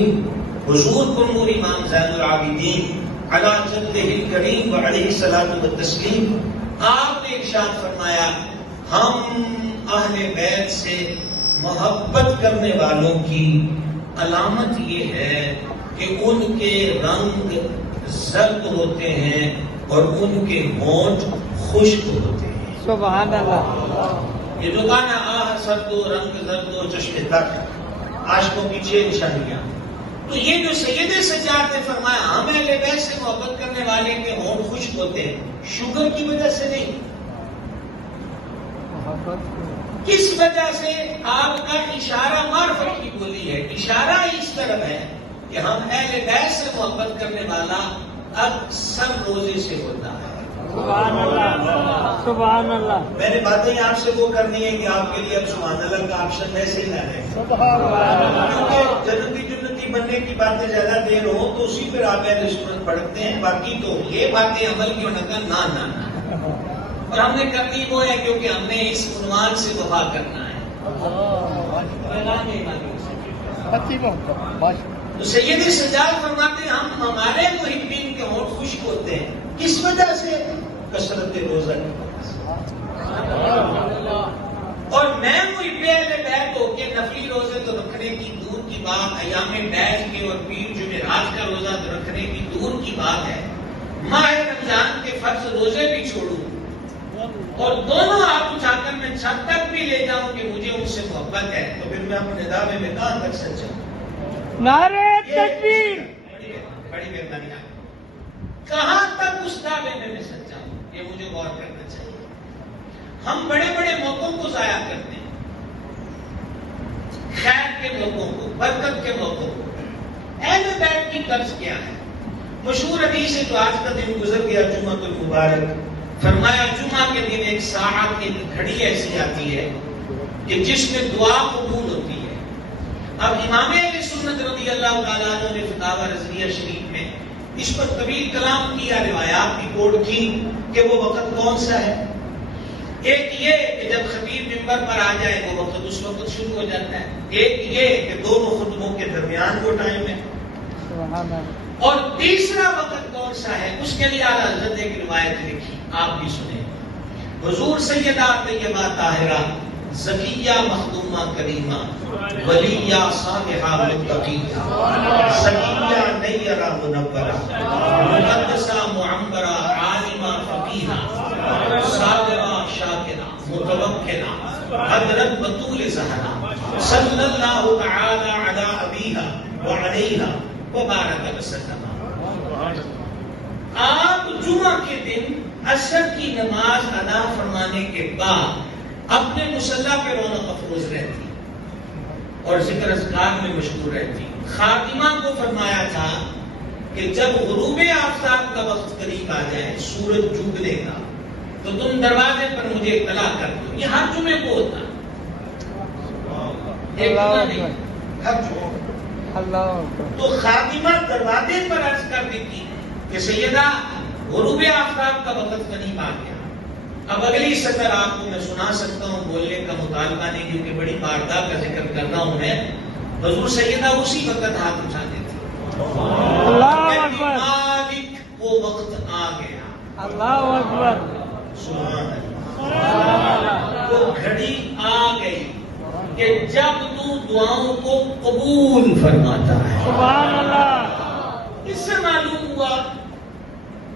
العالمین حضور پر نور امام زین العابدین علی جدہ الکریم وعلیہ الصلاۃ والتسلیم، آپ نے ارشاد فرمایا ہم اہل بیت سے محبت کرنے والوں کی علامت یہ ہے کہ ان کے رنگ زرد ہوتے ہیں اور ان کے ہونٹ خشک ہوتے ہیں۔ سبحان اللہ۔ یہ جو کہا آہ سرد و رنگ زرد و چشم تک، عاشقوں کی 6 نشانیاں، تو یہ جو سید سجاد نے فرمایا ہم اہل بیت سے محبت کرنے والے کے ہونٹ خشک ہوتے ہیں، شوگر کی وجہ سے نہیں، کس وجہ سے؟ آپ کا اشارہ معرفت کی بولی ہے، اشارہ اس طرف ہے کہ ہم اہل بیت سے محبت کرنے والا اکثر روزے سے ہوتا ہے۔ سبحان اللہ، سبحان اللہ۔ میں نے باتیں آپ سے وہ کرنی ہے کہ آپ کے لیے اب سبحان اللہ کا آپشن ویسے ہی نہ رہے، سبحان اللہ۔ کیونکہ جنتی بننے کی باتیں زیادہ دیر ہو تو اسی پہ آپ اہل سنت پڑھتے ہیں، باقی تو یہ باتیں عمل کی ہونا نہ اور ہم نے کرنی وہ ہے کیونکہ ہم نے اس عنوان سے وفا کرنا ہے۔ تو سید سجاد فرماتے ہیں ہم ہمارے محبین کے ہونٹ خشک ہوتے ہیں، کس وجہ سے؟ کثرت روزہ کی وجہ سے۔ اور میں محب اہل بیت ہو کے نفلی روزے تو رکھنے کی دور کی بات، ایام بیت کے اور پیر جمعرات کا روزہ تو رکھنے کی دور کی بات ہے، ماہ رمضان کے فرض روزے بھی چھوڑوں اور دونوں ہاتھ اٹھا کر میں چھت تک بھی لے جاؤں کہ مجھے ان سے محبت ہے، تو پھر میں اپنے دعوے میں کہاں تک سچا ہوں؟ نعرہ تکبیر۔ بڑی مہربانی، کہاں تک اس دعوے میں میں سچا ہوں، یہ مجھے غور کرنا چاہیے۔ ہم بڑے بڑے موقعوں کو ضائع کرتے ہیں، خیر کے موقعوں کو، برکت کے موقعوں کو۔ اہل بیت کی طرز کیا ہے؟ مشہور حدیث ہے جو آج کا دن گزر گیا جمعہ المبارک، فرمایا جمعہ کے دن ایک ساعت، ایک گھڑی ایسی آتی ہے کہ جس میں دعا قبول ہوتی ہے۔ اب امام اہل سنت رضی اللہ تعالیٰ عنہ نے فتاوی رضویہ شریف میں اس پر طویل کلام کیا، روایات کی کوٹ کی کہ وہ وقت کون سا ہے۔ ایک یہ کہ جب خطیب منبر پر آ جائے وہ وقت اس وقت شروع ہو جاتا ہے، ایک یہ کہ دونوں خطبوں کے درمیان وہ ٹائم ہے، اور تیسرا وقت کون سا ہے اس کے لیے اعلیٰ حضرت ایک روایت لکھی، آپ بھی سنیں۔ حضور سیدہ طیبہ طاہرہ زکیہ مخدومہ کریمہ ولیہ صالحہ متقیہ زکیہ نیرہ منورہ مقدسہ معمرہ عالمہ فقیہہ صابرہ شاکرہ متوکلہ حضرت بطول زہرا صلی اللہ تعالی علی ابیہا وعلیہا وبارک وسلم۔ آپ جمعہ کے دن عصر کی نماز ادا فرمانے کے بعد اپنے مصلی پہ رونق افروز رہتی اور ذکر اذکار میں مشغول رہتی۔ خاتمہ کو فرمایا تھا کہ جب غروب آفتاب کا وقت قریب آ جائے، سورج ڈوبنے کا، تو تم دروازے پر مجھے اطلاع کر دو۔ یہ ہر جمعے کو ہوتا، ہر جمعے۔ تو خاتمہ دروازے پر عرض کر دیتی کہ سیدہ غروب آفتاب کا وقت قریب آ گیا۔ اب اگلی سطر آپ کو میں سنا سکتا ہوں، بولنے کا مطالبہ نہیں کیونکہ بڑی بارگاہ کا ذکر کر رہا ہوں میں۔ حضور سیدہ اسی وقت ہاتھ اٹھاتے تھے، اللہ اکبر، مالک وہ وقت آ گیا، اللہ اکبر، سبحان اللہ، وہ گھڑی آ گئی کہ جب تو دعاؤں کو قبول فرماتا ہے۔ سبحان اللہ۔ اس سے معلوم ہوا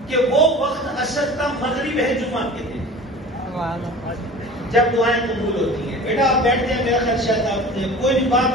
کہ وہ وقت عصر کا مغرب ہے جمعہ کے دن، جب دعائیں قبول ہوتی ہیں۔ بیٹا آپ بیٹھ جائیں، میرا خیال شاید آپ نے کوئی بھی بات